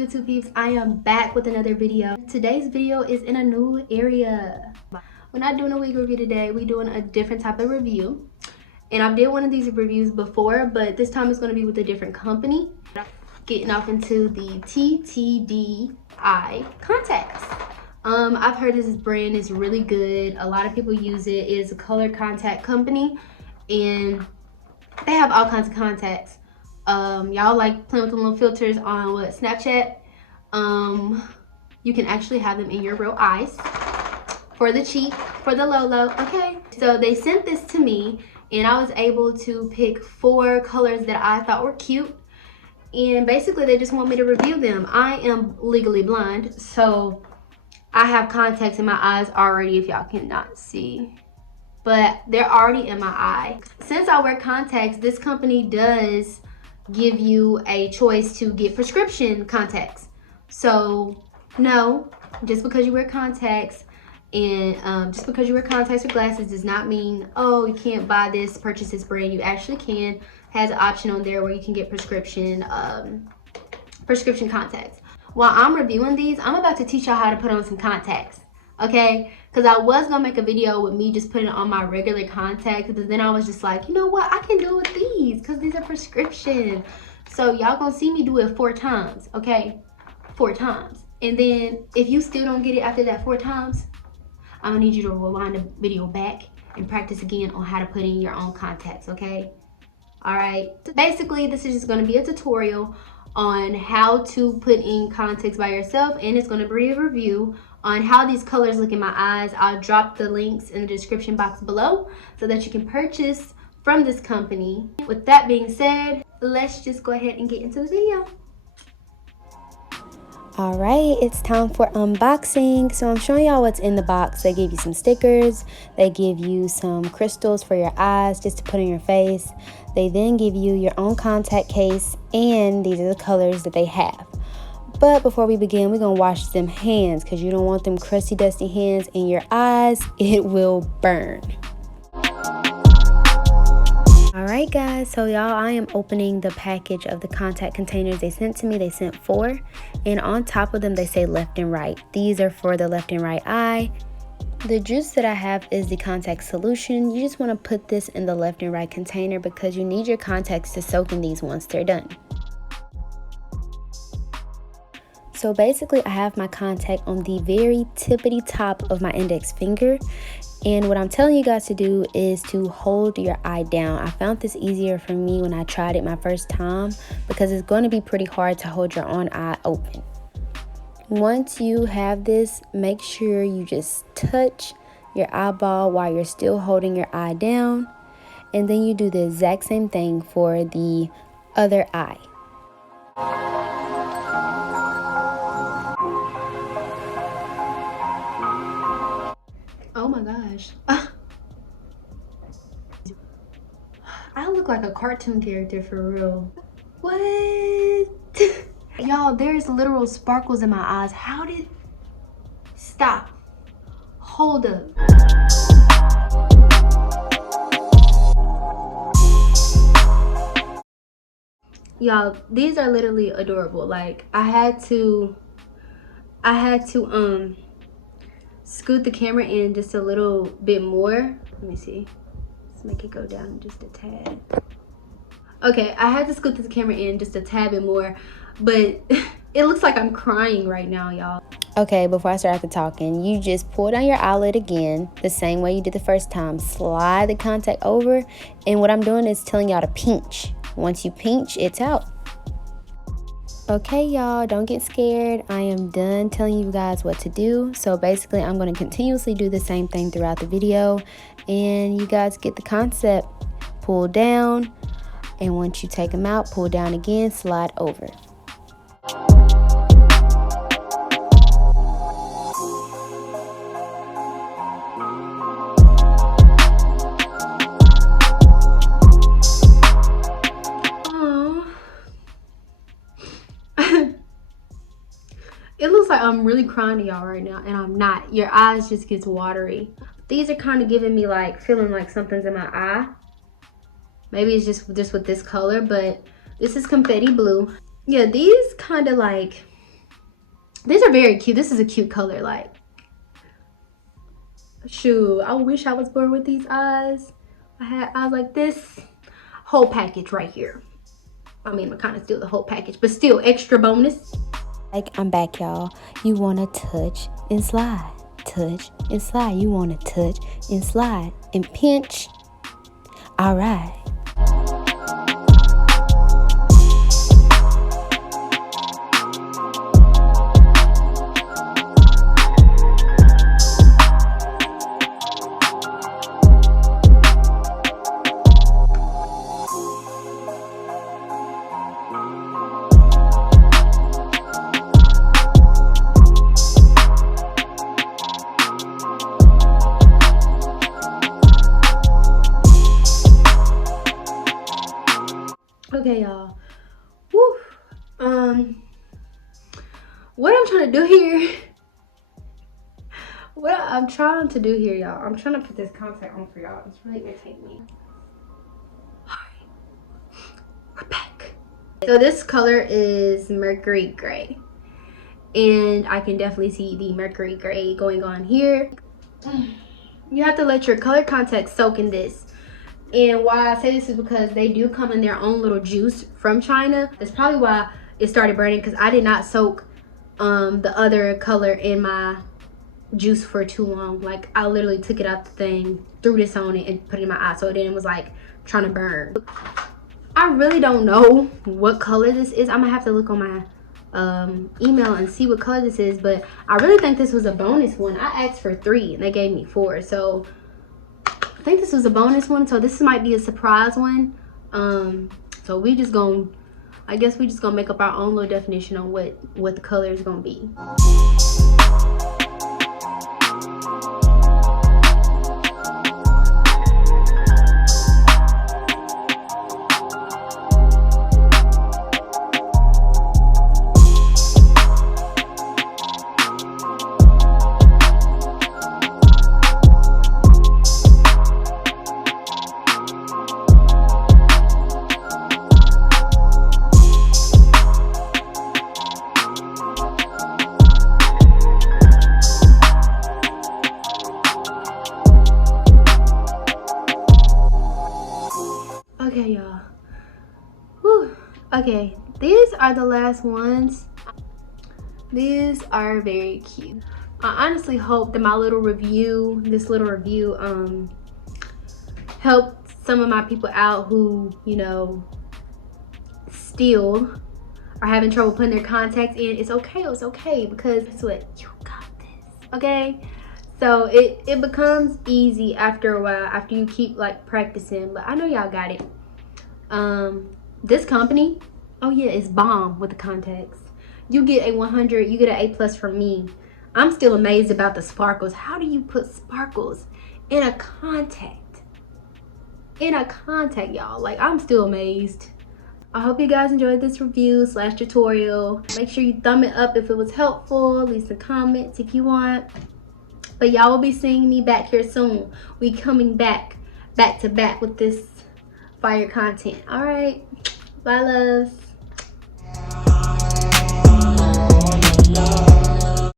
YouTube peeps, I am back with another video. Today's video is in a new area. We're not doing a wig review today, we're doing a different type of review. And I've did one of these reviews before, but this time it's going to be with a different company. Getting off into the TTDEYE contacts. I've heard this brand is really good. A lot of people use it. It is a color contact company and they have all kinds of contacts. Y'all like playing with the little filters on Snapchat. You can actually have them in your real eyes, for the cheek, for the Lolo. Okay, so they sent this to me and I was able to pick 4 colors that I thought were cute, and basically they just want me to review them. I am legally blind, so I have contacts in my eyes already, if y'all cannot see, but they're already in my eye. Since I wear contacts, this company does give you a choice to get prescription contacts. So no, just because you wear contacts and just because you wear contacts or glasses does not mean, oh, you can't buy this, purchase this brand. You actually can. Has an option on there where you can get prescription contacts. While I'm reviewing these, I'm about to teach y'all how to put on some contacts, okay? Because I was gonna make a video with me just putting on my regular contacts, but then I was just like, you know what, I can do it with these because these are prescription. So y'all gonna see me do it 4 times, okay? 4 times. And then if you still don't get it after that 4 times, I'm gonna need you to rewind the video back and practice again on how to put in your own contacts, okay? All right, basically this is just gonna be a tutorial on how to put in contacts by yourself, and it's gonna be a review on how these colors look in my eyes. I'll drop the links in the description box below so that you can purchase from this company. With that being said, let's just go ahead and get into the video. All right, it's time for unboxing. So I'm showing y'all what's in the box. They give you some stickers, they give you some crystals for your eyes just to put on your face. They then give you your own contact case, and these are the colors that they have. But before we begin, we're gonna wash them hands because you don't want them crusty, dusty hands in your eyes. It will burn. All right, guys, so y'all, I am opening the package of the contact containers they sent to me. They sent 4, and on top of them they say left and right. These are for the left and right eye. The juice that I have is the contact solution. You just want to put this in the left and right container because you need your contacts to soak in these once they're done. So basically I have my contact on the very tippity top of my index finger, and what I'm telling you guys to do is to hold your eye down. I found this easier for me when I tried it my first time because it's going to be pretty hard to hold your own eye open. Once you have this, make sure you just touch your eyeball while you're still holding your eye down, and then you do the exact same thing for the other eye. Oh my gosh. I look like a cartoon character for real. What? Y'all, there's literal sparkles in my eyes. How did... Stop. Hold up. Y'all, these are literally adorable. Like, I had to scoot the camera in just a little bit more. Let me see. Let's make it go down just a tad. Okay, I had to scoot the camera in just a tad bit more, but it looks like I'm crying right now, y'all. Okay, before I start the talking, you just pull down your eyelid again, the same way you did the first time. Slide the contact over, and what I'm doing is telling y'all to pinch. Once you pinch, it's out. Okay, y'all, don't get scared. I am done telling you guys what to do. So basically, I'm going to continuously do the same thing throughout the video, and you guys get the concept. Pull down, and once you take them out, pull down again, slide over. It looks like I'm really crying to y'all right now, and I'm not. Your eyes just gets watery. These are kind of giving me like feeling like something's in my eye. Maybe it's just with this color, but this is Confetti Blue. Yeah, these kind of like These are very cute. This is a cute color. Like, shoot, I wish I was born with these eyes. I had eyes like this. Whole package right here. I mean, I kind of steal the whole package, but still extra bonus. Like, I'm back, y'all. You want to touch and slide. Touch and slide. You want to touch and slide and pinch. All right. Okay, y'all. Woo. What I'm trying to do here. What I'm trying to do here, y'all. I'm trying to put this contact on for y'all. It's really irritating me. Alright. We're back. So this color is Mercury Gray. And I can definitely see the Mercury Gray going on here. You have to let your color context soak in this. And why I say this is because they do come in their own little juice from China. That's probably why it started burning, because I did not soak the other color in my juice for too long. Like, I literally took it out the thing, threw this on it, and put it in my eye, so then it was like trying to burn. I really don't know what color this is. I'm gonna have to look on my email and see what color this is, but I really think this was a bonus one. I asked for 3 and they gave me 4, so I think this was a bonus one, so this might be a surprise one. So we just gonna, I guess we just gonna make up our own little definition on what the color is gonna be. Okay, y'all. Whew. Okay, these are the last ones. These are very cute. I honestly hope that my little review, helped some of my people out who, you know, still are having trouble putting their contacts in. It's okay, because guess what? You got this, okay? So it becomes easy after a while, after you keep like practicing, but I know y'all got it. This company, oh yeah, it's bomb with the contacts. You get a 100, you get an A+ from me. I'm still amazed about the sparkles. How do you put sparkles in a contact? In a contact, y'all. Like, I'm still amazed. I hope you guys enjoyed this review / tutorial. Make sure you thumb it up if it was helpful. Leave some comments if you want. But y'all will be seeing me back here soon. We coming back to back with this fire content. All right, bye loves.